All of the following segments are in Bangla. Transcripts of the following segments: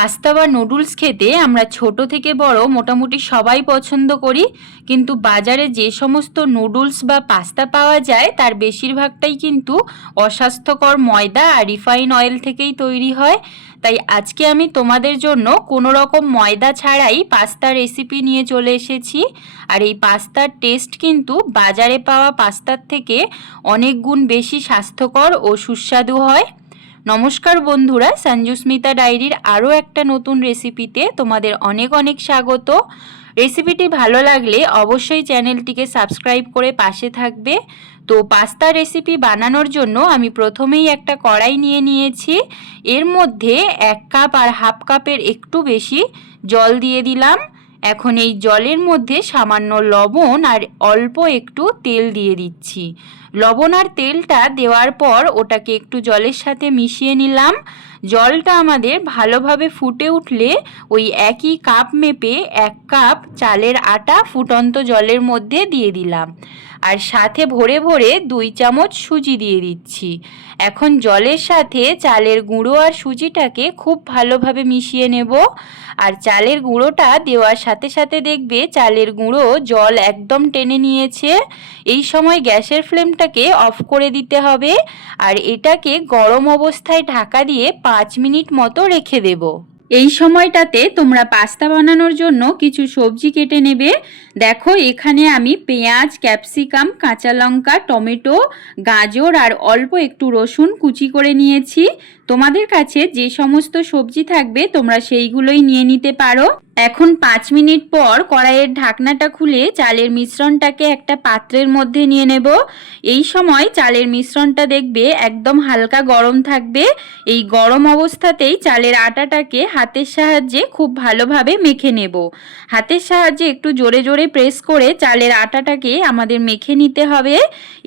পাস্তা বা নুডলস খেতে আমরা ছোট থেকে বড় মোটামুটি সবাই পছন্দ করি, কিন্তু বাজারে যে সমস্ত নুডলস বা পাস্তা পাওয়া যায় তার বেশিরভাগটাই কিন্তু অস্বাস্থ্যকর ময়দা আর রিফাইন অয়েল থেকেই তৈরি হয়। তাই আজকে আমি তোমাদের জন্য কোনো রকম ময়দা ছাড়াই পাস্তার রেসিপি নিয়ে চলে এসেছি। আর এই পাস্তার টেস্ট কিন্তু বাজারে পাওয়া পাস্তার থেকে অনেক গুণ বেশি স্বাস্থ্যকর ও সুস্বাদু হয়। নমস্কার বন্ধুরা, সঞ্জুস্মিতা ডায়েরির আরও একটা নতুন রেসিপিতে তোমাদের অনেক অনেক স্বাগত। রেসিপিটি ভালো লাগলে অবশ্যই চ্যানেলটিকে সাবস্ক্রাইব করে পাশে থাকবে। তো পাস্তা রেসিপি বানানোর জন্য আমি প্রথমেই একটা কড়াই নিয়ে নিয়েছি। এর মধ্যে 1 কাপ আর হাফ কাপের একটু বেশি জল দিয়ে দিলাম। এখন এই জলের মধ্যে সামান্য লবণ আর অল্প একটু তেল দিয়ে দিচ্ছি। লবণ আর তেলটা দেওয়ার পর ওটাকে একটু জলের সাথে মিশিয়ে নিলাম। জলটা আমাদের ভালোভাবে ফুটে উঠলে ওই একই কাপ মেপে 1 কাপ চালের আটা ফুটন্ত জলের মধ্যে দিয়ে দিলাম, আর সাথে ভরে ভরে 2 চামচ সুজি দিয়ে দিচ্ছি। এখন জলের সাথে চালের গুঁড়ো আর সুজিটাকে খুব ভালোভাবে মিশিয়ে নেব। আর চালের গুঁড়োটা দেওয়ার সাথে সাথে দেখবে চালের গুঁড়ো জল একদম টেনে নিয়েছে। এই সময় গ্যাসের ফ্লেমটাকে অফ করে দিতে হবে, আর এটাকে গরম অবস্থায় ঢাকা দিয়ে 5 মিনিট মতো রেখে দেব। এই সময়টাতে তোমরা পাস্তা বানানোর জন্য কিছু সবজি কেটে নেবে। দেখো এখানে আমি পেঁয়াজ, ক্যাপসিকাম, কাঁচা লঙ্কা, টমেটো, গাজর আর অল্প একটু রসুন কুচি করে নিয়েছি। তোমাদের কাছে যে সমস্ত সবজি থাকবে তোমরা সেইগুলোই নিয়ে নিতে পারো। এখন 5 মিনিট পর কড়াইয়ের ঢাকনাটা খুলে চালের মিশ্রণটাকে একটা পাত্রের মধ্যে নিয়ে নেব। এই সময় চালের মিশ্রণটা দেখবে একদম হালকা গরম থাকবে। এই গরম অবস্থাতেই চালের আটাটাকে হাতের সাহায্যে খুব ভালোভাবে মেখে নেব। হাতের সাহায্যে একটু জোরে জোরে প্রেস করে চালের আটাটাকে আমাদের মেখে নিতে হবে।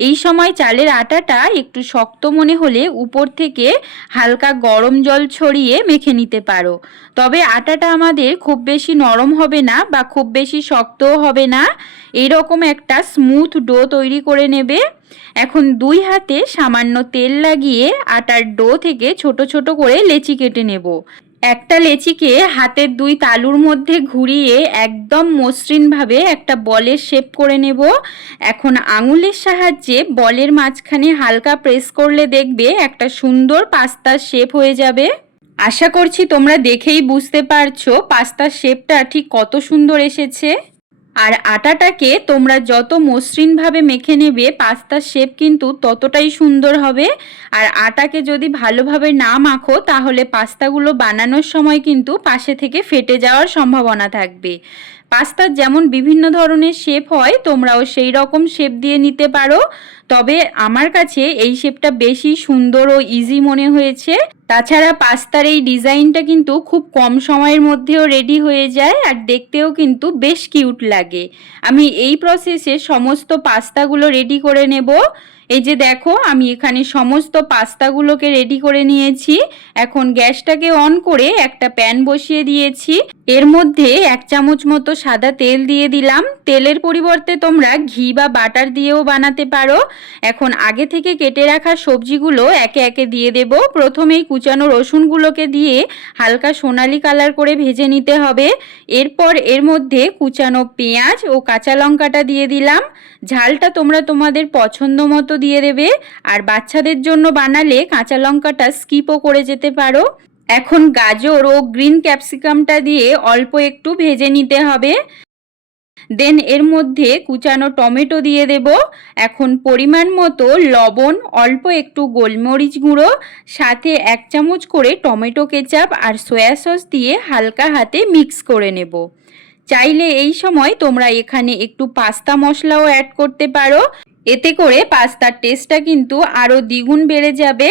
এই সময় চালের আটাটা একটু শক্ত মনে হলে উপর থেকে হালকা গরম জল ছড়িয়ে মেখে নিতে পারো। তবে আটাটা আমাদের খুব বেশি নরম হবে না বা খুব বেশি শক্তও হবে না, এইরকম একটা স্মুথ ডো তৈরি করে নেবে। এখন 2 হাতে সামান্য তেল লাগিয়ে আটার ডো থেকে ছোট ছোট করে লেচি কেটে নেব। একটা লেচিকে হাতের 2 তালুর মধ্যে ঘুরিয়ে একদম মসৃণভাবে একটা বলের শেপ করে নেব। এখন আঙুলের সাহায্যে বলের মাঝখানে হালকা প্রেস করলে দেখবে একটা সুন্দর পাস্তার শেপ হয়ে যাবে। আশা করছি তোমরা দেখেই বুঝতে পারছো পাস্তার শেপটা ঠিক কত সুন্দর এসেছে। আর আটাটাকে তোমরা যত মসৃণভাবে মেখে নেবে পাস্তার শেপ কিন্তু ততটাই সুন্দর হবে। আর আটাকে যদি ভালোভাবে না মাখো তাহলে পাস্তাগুলো বানানোর সময় কিন্তু পাশে থেকে ফেটে যাওয়ার সম্ভাবনা থাকবে। পাস্তার যেমন বিভিন্ন ধরনের শেপ হয় তোমরাও সেই রকম শেপ দিয়ে নিতে পারো, তবে আমার কাছে এই শেপটা বেশি সুন্দর ও ইজি মনে হয়েছে। তাছাড়া পাস্তার এই ডিজাইনটা কিন্তু খুব কম সময়ের মধ্যেও রেডি হয়ে যায় আর দেখতেও কিন্তু বেশ কিউট লাগে। আমি এই প্রসেসে সমস্ত পাস্তাগুলো রেডি করে নেব। এই যে দেখো আমি এখানে সমস্ত পাস্তাগুলোকে রেডি করে নিয়েছি। এখন গ্যাসটাকে অন করে একটা প্যান বসিয়ে দিয়েছি। এর মধ্যে 1 চামচ মতো সাদা তেল দিয়ে দিলাম। তেলের পরিবর্তে তোমরা ঘি বা বাটার দিয়েও বানাতে পারো। এখন আগে থেকে কেটে রাখা সবজিগুলো একে একে দিয়ে দেব। প্রথমেই কুচানো রসুনগুলোকে দিয়ে হালকা সোনালি কালার করে ভেজে নিতে হবে। এরপর এর মধ্যে কুচানো পেঁয়াজ ও কাঁচা লঙ্কাটা দিয়ে দিলাম। ঝালটা তোমরা তোমাদের পছন্দ মতো দিয়ে দেবে, আর বাচ্চাদের জন্য বানালে কাঁচা লঙ্কাটা স্কিপও করে যেতে পারো। এখন গাজর ও গ্রিন ক্যাপসিকামটা দিয়ে অল্প একটু ভেজে নিতে হবে। দেন এর মধ্যে কুচানো টমেটো দিয়ে দেব। এখন পরিমাণ মতো লবণ, অল্প একটু গোলমরিচ গুঁড়ো, সাথে 1 চামচ করে টমেটো কেচাপ আর সয়া সস দিয়ে হালকা হাতে মিক্স করে নেব। চাইলে এই সময় তোমরা এখানে একটু পাস্তা মশলাও অ্যাড করতে পারো, এতে করে পাস্তার টেস্টটা কিন্তু আরও দ্বিগুণ বেড়ে যাবে।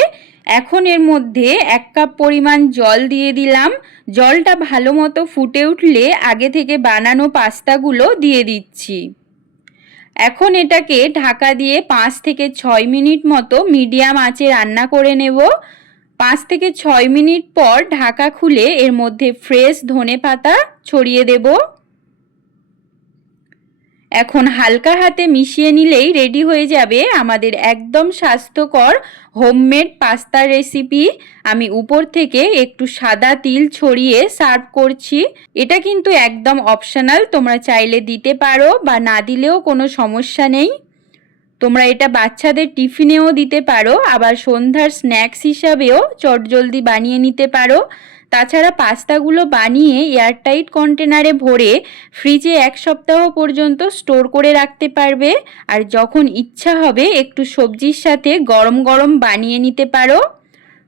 এখন এর মধ্যে 1 কাপ পরিমাণ জল দিয়ে দিলাম। জলটা ভালো মতো ফুটে উঠলে আগে থেকে বানানো পাস্তাগুলো দিয়ে দিচ্ছি। এখন এটাকে ঢাকা দিয়ে 5 থেকে 6 মিনিট মতো মিডিয়াম আঁচে রান্না করে নেব। 5 থেকে 6 মিনিট পর ঢাকা খুলে এর মধ্যে ফ্রেশ ধনেপাতা ছড়িয়ে দেব। এখন হালকা হাতে মিশিয়ে নিলেই রেডি হয়ে যাবে আমাদের একদম স্বাস্থ্যকর হোমমেড পাস্তার রেসিপি। আমি উপর থেকে একটু সাদা তিল ছড়িয়ে সার্ভ করছি। এটা কিন্তু একদম অপশনাল, তোমরা চাইলে দিতে পারো বা না দিলেও কোনো সমস্যা নেই। তোমরা এটা বাচ্চাদের টিফিনেও দিতে পারো, আবার সন্ধ্যার স্ন্যাক্স হিসাবেও চটজলদি বানিয়ে নিতে পারো। তাছাড়া পাস্তাগুলো বানিয়ে এয়ারটাইট কন্টেনারে ভরে ফ্রিজে 1 সপ্তাহ পর্যন্ত স্টোর করে রাখতে পারবে। আর যখন ইচ্ছা হবে একটু সবজির সাথে গরম গরম বানিয়ে নিতে পারো।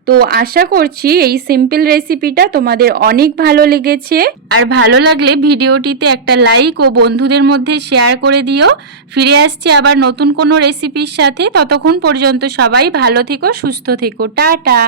তো আশা করছি এই সিম্পল রেসিপিটা তোমাদের অনেক ভালো লেগেছে। আর ভালো লাগলে ভিডিওটিতে একটা লাইক ও বন্ধুদের মধ্যে শেয়ার করে দিও। ফিরে আসছি আবার নতুন কোনো রেসিপির সাথে। ততক্ষণ পর্যন্ত সবাই ভালো থেকো, সুস্থ থেকো। টাটা।